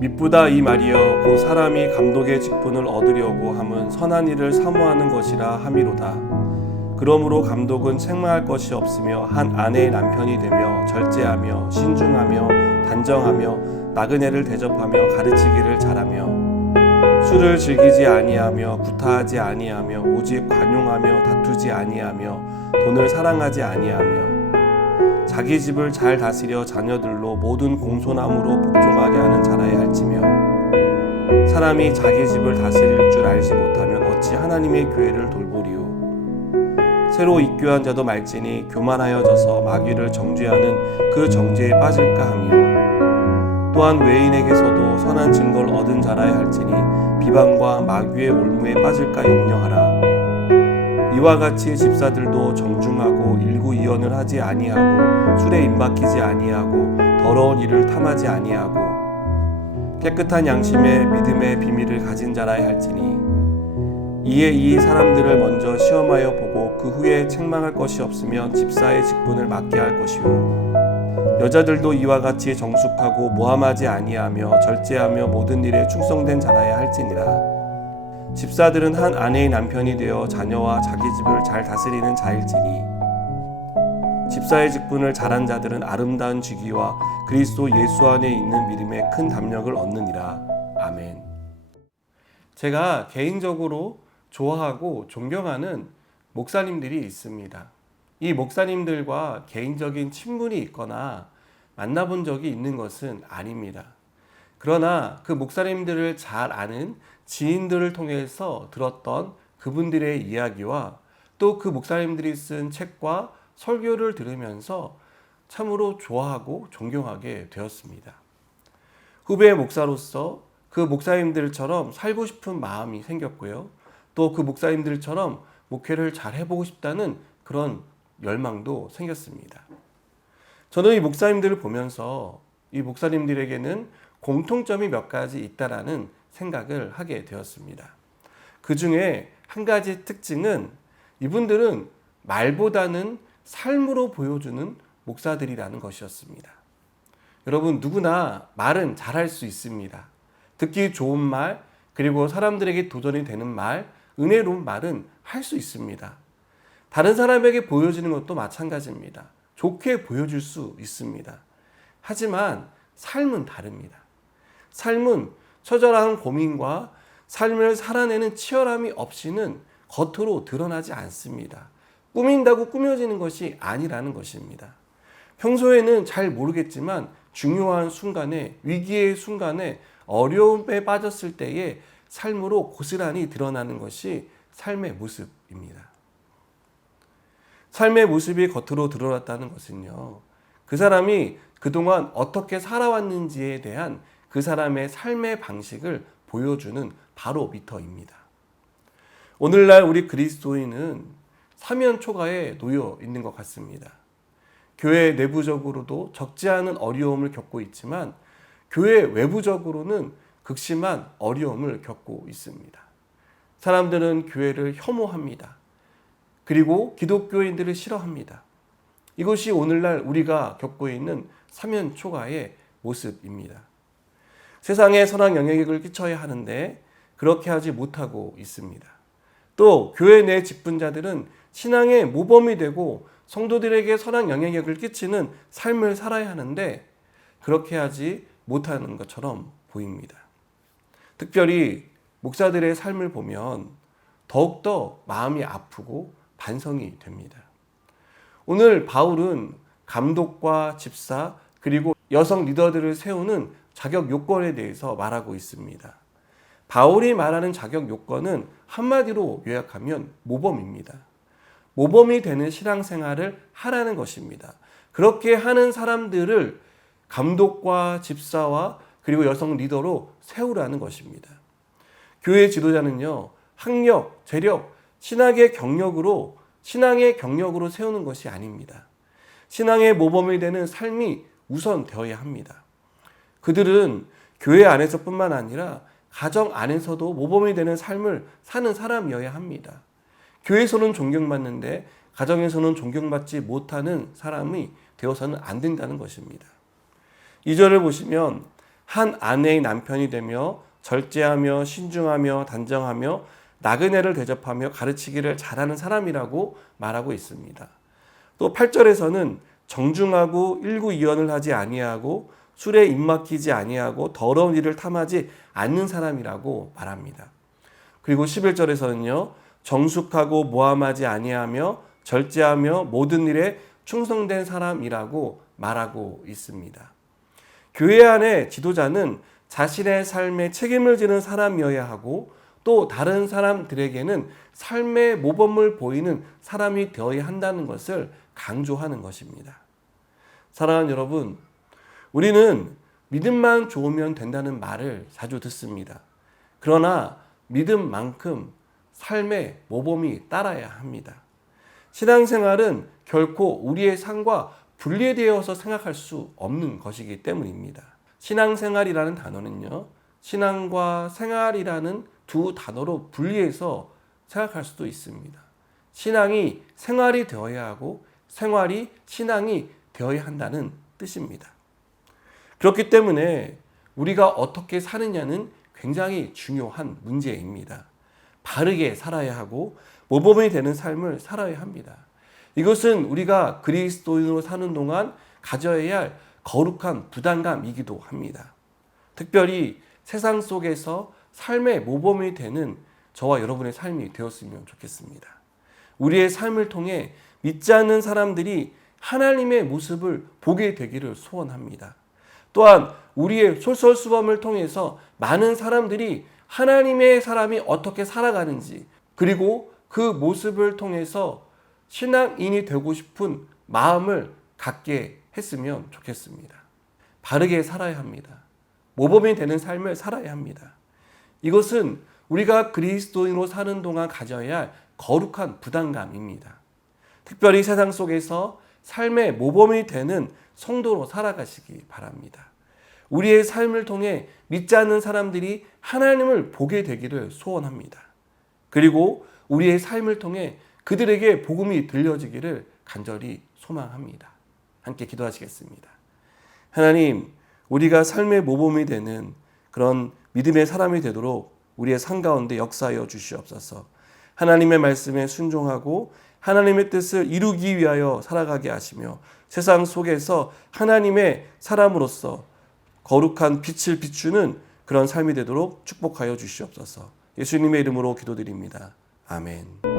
미쁘다 이 말이여 곧 사람이 감독의 직분을 얻으려고 함은 선한 일을 사모하는 것이라 함이로다. 그러므로 감독은 책망할 것이 없으며 한 아내의 남편이 되며 절제하며 신중하며 단정하며 나그네를 대접하며 가르치기를 잘하며 술을 즐기지 아니하며 구타하지 아니하며 오직 관용하며 다투지 아니하며 돈을 사랑하지 아니하며 자기 집을 잘 다스려 자녀들로 모든 공손함으로 복종하게 하는 자라야 할지며 사람이 자기 집을 다스릴 줄 알지 못하면 어찌 하나님의 교회를 돌보리요. 새로 입교한 자도 말지니 교만하여져서 마귀를 정죄하는 그 정죄에 빠질까 하며 또한 외인에게서도 선한 증거를 얻은 자라야 할지니 비방과 마귀의 올무에 빠질까 염려하라. 이와 같이 집사들도 정중하고 일구이언을 하지 아니하고 술에 임박히지 아니하고 더러운 일을 탐하지 아니하고 깨끗한 양심에 믿음의 비밀을 가진 자라야 할지니 이에 이 사람들을 먼저 시험하여 보고 그 후에 책망할 것이 없으면 집사의 직분을 맡게 할 것이요 여자들도 이와 같이 정숙하고 모함하지 아니하며 절제하며 모든 일에 충성된 자라야 할지니라. 집사들은 한 아내의 남편이 되어 자녀와 자기 집을 잘 다스리는 자일지니 집사의 직분을 잘한 자들은 아름다운 직위와 그리스도 예수 안에 있는 믿음에 큰 담력을 얻느니라. 아멘. 제가 개인적으로 좋아하고 존경하는 목사님들이 있습니다. 이 목사님들과 개인적인 친분이 있거나 만나본 적이 있는 것은 아닙니다. 그러나 그 목사님들을 잘 아는 지인들을 통해서 들었던 그분들의 이야기와 또 그 목사님들이 쓴 책과 설교를 들으면서 참으로 좋아하고 존경하게 되었습니다. 후배 목사로서 그 목사님들처럼 살고 싶은 마음이 생겼고요. 또 그 목사님들처럼 목회를 잘 해보고 싶다는 그런 열망도 생겼습니다. 저는 이 목사님들을 보면서 이 목사님들에게는 공통점이 몇 가지 있다라는 생각을 하게 되었습니다. 그 중에 한 가지 특징은 이분들은 말보다는 삶으로 보여주는 목사들이라는 것이었습니다. 여러분, 누구나 말은 잘할 수 있습니다. 듣기 좋은 말, 그리고 사람들에게 도전이 되는 말, 은혜로운 말은 할 수 있습니다. 다른 사람에게 보여지는 것도 마찬가지입니다. 좋게 보여줄 수 있습니다. 하지만 삶은 다릅니다. 삶은 처절한 고민과 삶을 살아내는 치열함이 없이는 겉으로 드러나지 않습니다. 꾸민다고 꾸며지는 것이 아니라는 것입니다. 평소에는 잘 모르겠지만 중요한 순간에, 위기의 순간에, 어려움에 빠졌을 때의 삶으로 고스란히 드러나는 것이 삶의 모습입니다. 삶의 모습이 겉으로 드러났다는 것은요, 그 사람이 그동안 어떻게 살아왔는지에 대한 그 사람의 삶의 방식을 보여주는 바로미터입니다. 오늘날 우리 그리스도인은 사면초가에 놓여 있는 것 같습니다. 교회 내부적으로도 적지 않은 어려움을 겪고 있지만 교회 외부적으로는 극심한 어려움을 겪고 있습니다. 사람들은 교회를 혐오합니다. 그리고 기독교인들을 싫어합니다. 이것이 오늘날 우리가 겪고 있는 사면초가의 모습입니다. 세상에 선한 영향력을 끼쳐야 하는데 그렇게 하지 못하고 있습니다. 또 교회 내 직분자들은 신앙의 모범이 되고 성도들에게 선한 영향력을 끼치는 삶을 살아야 하는데 그렇게 하지 못하는 것처럼 보입니다. 특별히 목사들의 삶을 보면 더욱더 마음이 아프고 반성이 됩니다. 오늘 바울은 감독과 집사 그리고 여성 리더들을 세우는 자격 요건에 대해서 말하고 있습니다. 바울이 말하는 자격 요건은 한마디로 요약하면 모범입니다. 모범이 되는 신앙생활을 하라는 것입니다. 그렇게 하는 사람들을 감독과 집사와 그리고 여성 리더로 세우라는 것입니다. 교회 지도자는요, 학력, 재력, 신앙의 경력으로 세우는 것이 아닙니다. 신앙의 모범이 되는 삶이 우선 되어야 합니다. 그들은 교회 안에서뿐만 아니라 가정 안에서도 모범이 되는 삶을 사는 사람이어야 합니다. 교회에서는 존경받는데 가정에서는 존경받지 못하는 사람이 되어서는 안 된다는 것입니다. 2절을 보시면 한 아내의 남편이 되며 절제하며 신중하며 단정하며 나그네를 대접하며 가르치기를 잘하는 사람이라고 말하고 있습니다. 또 8절에서는 정중하고 일구이연을 하지 아니하고 술에 입막히지 아니하고 더러운 일을 탐하지 않는 사람이라고 말합니다. 그리고 11절에서는요. 정숙하고 모함하지 아니하며 절제하며 모든 일에 충성된 사람이라고 말하고 있습니다. 교회 안의 지도자는 자신의 삶에 책임을 지는 사람이어야 하고 또 다른 사람들에게는 삶의 모범을 보이는 사람이 되어야 한다는 것을 강조하는 것입니다. 사랑하는 여러분, 우리는 믿음만 좋으면 된다는 말을 자주 듣습니다. 그러나 믿음만큼 삶의 모범이 따라야 합니다. 신앙생활은 결코 우리의 삶과 분리되어서 생각할 수 없는 것이기 때문입니다. 신앙생활이라는 단어는요, 신앙과 생활이라는 두 단어로 분리해서 생각할 수도 있습니다. 신앙이 생활이 되어야 하고 생활이 신앙이 되어야 한다는 뜻입니다. 그렇기 때문에 우리가 어떻게 사느냐는 굉장히 중요한 문제입니다. 바르게 살아야 하고 모범이 되는 삶을 살아야 합니다. 이것은 우리가 그리스도인으로 사는 동안 가져야 할 거룩한 부담감이기도 합니다. 특별히 세상 속에서 삶의 모범이 되는 저와 여러분의 삶이 되었으면 좋겠습니다. 우리의 삶을 통해 믿지 않는 사람들이 하나님의 모습을 보게 되기를 소원합니다. 또한 우리의 솔선수범을 통해서 많은 사람들이 하나님의 사람이 어떻게 살아가는지 그리고 그 모습을 통해서 신앙인이 되고 싶은 마음을 갖게 했으면 좋겠습니다. 바르게 살아야 합니다. 모범이 되는 삶을 살아야 합니다. 이것은 우리가 그리스도인으로 사는 동안 가져야 할 거룩한 부담감입니다. 특별히 세상 속에서 삶의 모범이 되는 성도로 살아가시기 바랍니다. 우리의 삶을 통해 믿지 않는 사람들이 하나님을 보게 되기를 소원합니다. 그리고 우리의 삶을 통해 그들에게 복음이 들려지기를 간절히 소망합니다. 함께 기도하시겠습니다. 하나님, 우리가 삶의 모범이 되는 그런 믿음의 사람이 되도록 우리의 삶 가운데 역사하여 주시옵소서. 하나님의 말씀에 순종하고 하나님의 뜻을 이루기 위하여 살아가게 하시며 세상 속에서 하나님의 사람으로서 거룩한 빛을 비추는 그런 삶이 되도록 축복하여 주시옵소서. 예수님의 이름으로 기도드립니다. 아멘.